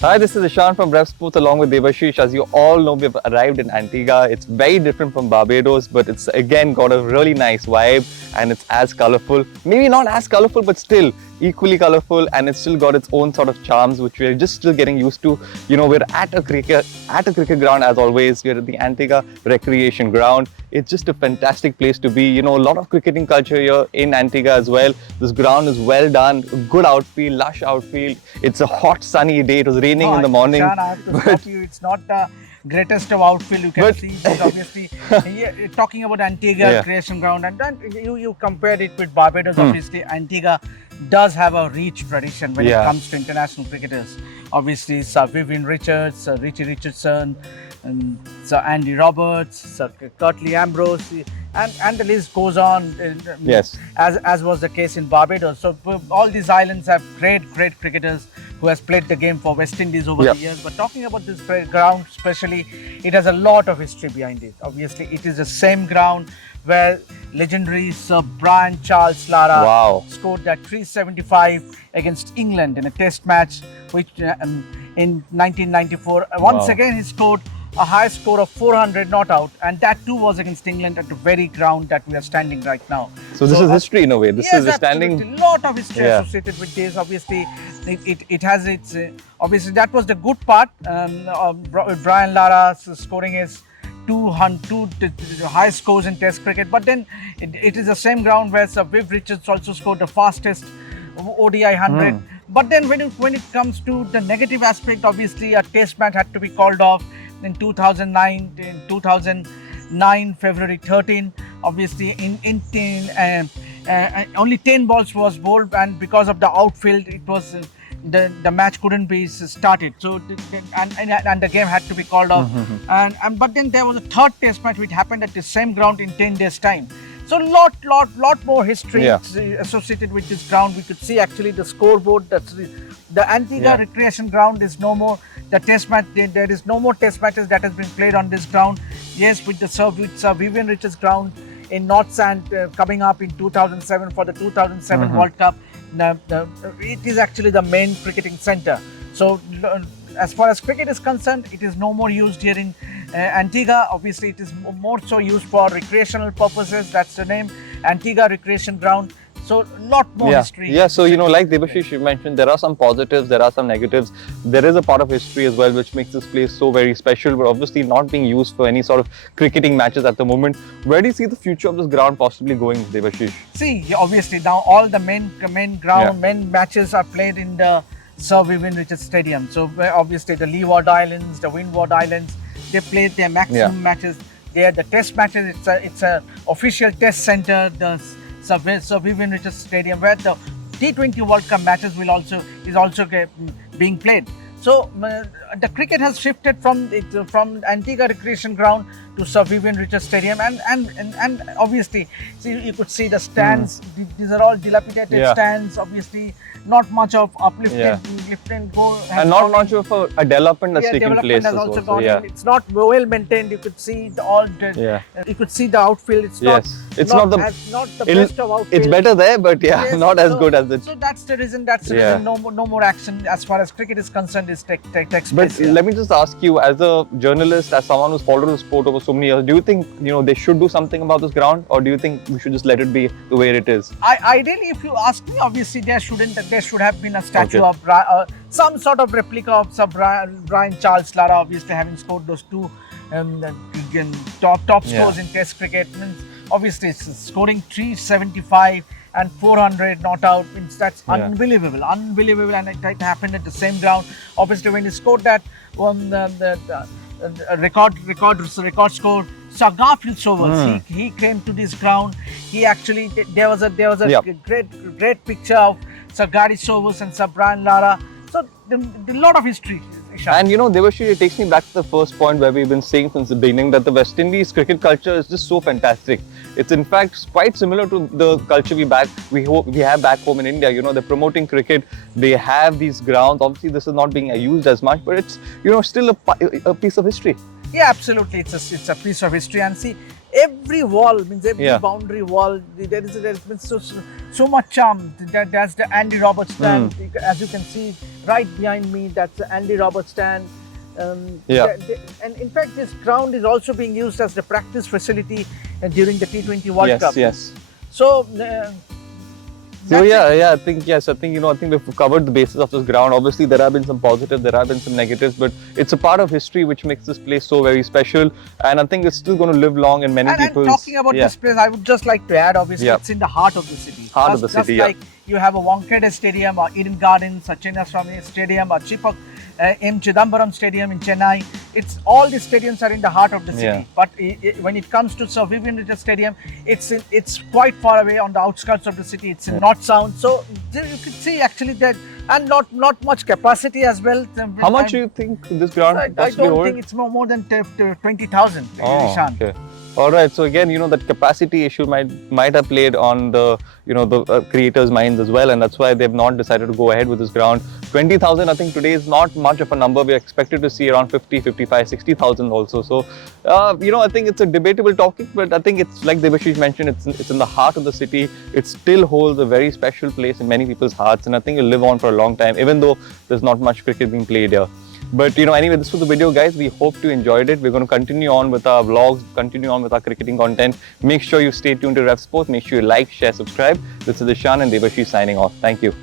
Hi, this is Ishaan from Revsportz along with Debasis. As you all know, we've arrived in Antigua. It's very different from Barbados, but it's again got a really nice vibe and it's as colorful. Maybe not as colorful, but still equally colorful, and it's still got its own sort of charms, which we're just still getting used to. You know, we're at a cricket ground as always. We're at the Antigua Recreation Ground. It's just a fantastic place to be. You know, a lot of cricketing culture here in Antigua as well. This ground is well done, good outfield, lush outfield. It's a hot sunny day. It was raining in the morning. Ishaan, I have to stop you. It's not the greatest of outfield you can see, but obviously talking about Antigua Recreation Ground, and then you compared it with Barbados. Obviously Antigua does have a rich tradition when it comes to international cricketers. Obviously Sir Vivian Richards, Sir Richie Richardson, and Sir Andy Roberts, Sir Curtly Ambrose, and the list goes on. As was the case in Barbados. So all these islands have great cricketers who has played the game for West Indies over the years. But talking about this ground especially, it has a lot of history behind it. Obviously, it is the same ground where legendary Sir Brian Charles Lara scored that 375 against England in a test match, which in 1994. Once again, he scored a high score of 400 not out, and that too was against England at the very ground that we are standing right now. So this is history in a way. This is the standing. A lot of history associated with this. Obviously, it has its. Obviously, that was the good part. Brian Lara scoring his 200 high scores in Test cricket, but then it is the same ground where Sir Viv Richards also scored the fastest ODI 100. But then when it comes to the negative aspect, obviously a Test match had to be called off in 2009. In 2009 February 13, obviously only 10 balls was bowled, and because of the outfield, it was the match couldn't be started. So and the game had to be called off. But then there was a third Test match which happened at the same ground in 10 days' time. So lot more history associated with this ground. We could see actually the scoreboard. The Antigua Recreation Ground is no more. The Test match, there is no more Test matches that has been played on this ground. Yes, with Sir Vivian Richards ground in North Sand coming up in 2007 for the 2007 World Cup. It is actually the main cricketing centre. So as far as cricket is concerned, it is no more used here in Antigua. Obviously, it is more so used for recreational purposes. That's the name, Antigua Recreation Ground. So, lot more history. Yeah, so you know, like Debasis you mentioned, there are some positives, there are some negatives. There is a part of history as well, which makes this place so very special, but obviously not being used for any sort of cricketing matches at the moment. Where do you see the future of this ground possibly going, Debasis? See, obviously now all the main matches are played in the Sir Vivian Richards Stadium. So obviously the Leeward Islands, the Windward Islands, they played their maximum matches there. The Test matches, it's a official Test centre, the Sir Vivian Richards Stadium, where the T20 World Cup matches is also being played. So the cricket has shifted from Antigua Recreation Ground to Sir Vivian Richards Stadium, and obviously, see, you could see the stands. These are all dilapidated stands. Obviously, not much of uplifting, and not much of a development that's taken place. Has also gone in. It's not well maintained. You could see you could see the outfield. It's not the best of outfield. It's better there, but not as good as it. So that's the reason. No more action as far as cricket is concerned. Is takes place. But let me just ask you, as a journalist, as someone who's followed the sport over so many years, do you think they should do something about this ground, or do you think we should just let it be the way it is? Ideally, if you ask me, obviously there should have been a statue of some sort of replica of Sir Brian Charles Lara, obviously having scored those two top scores in Test cricket. Means obviously scoring 375 and 400 not out, means that's unbelievable, and it happened at the same ground. Obviously, when he scored that record score, Sir Garfield Sobers, he came to this ground. He actually there was a great picture of Sir Gary Sobers and Sir Brian Lara. So a lot of history. And Debasis, it takes me back to the first point where we've been saying since the beginning that the West Indies cricket culture is just so fantastic. It's in fact quite similar to the culture we have back home in India. They're promoting cricket. They have these grounds. Obviously, this is not being used as much, but it's still a piece of history. Yeah, absolutely. It's a piece of history. And see, every wall, means every boundary wall, there's been so much charm. That's the Andy Roberts stand. As you can see, right behind me, that's the Andy Roberts stand. Yeah. And in fact, this ground is also being used as the practice facility during the T20 World Cup. Yes. So, So I think we've covered the basis of this ground. Obviously, there have been some positives, there have been some negatives, but it's a part of history which makes this place so very special. And I think it's still going to live long in many people's. And talking about this place, I would just like to add, obviously, it's in the heart of the city. Just like you have a Wankhede Stadium or Eden Gardens, or Chinnaswamy Stadium, or Chipak M. Chidambaram Stadium in Chennai. It's all these stadiums are in the heart of the city. But when it comes to Sir Vivian Richards Stadium, it's quite far away on the outskirts of the city. It's in North Sound, so you could see actually that, and not much capacity as well. How much do you think this ground? I don't think it's more than 20,000. Ishaan. Okay. All right. So again, that capacity issue might have played on the the creators' minds as well, and that's why they've not decided to go ahead with this ground. 20,000, I think today is not much of a number. We're expected to see around 50, 55, 60,000 also. So, I think it's a debatable topic, but I think it's like Debasis mentioned, it's in the heart of the city. It still holds a very special place in many people's hearts, and I think it'll live on for a long time, even though there's not much cricket being played here. But anyway, this was the video, guys. We hope you enjoyed it. We're going to continue on with our vlogs, continue on with our cricketing content. Make sure you stay tuned to Revsportz. Make sure you like, share, subscribe. This is Ishaan and Debasis signing off. Thank you.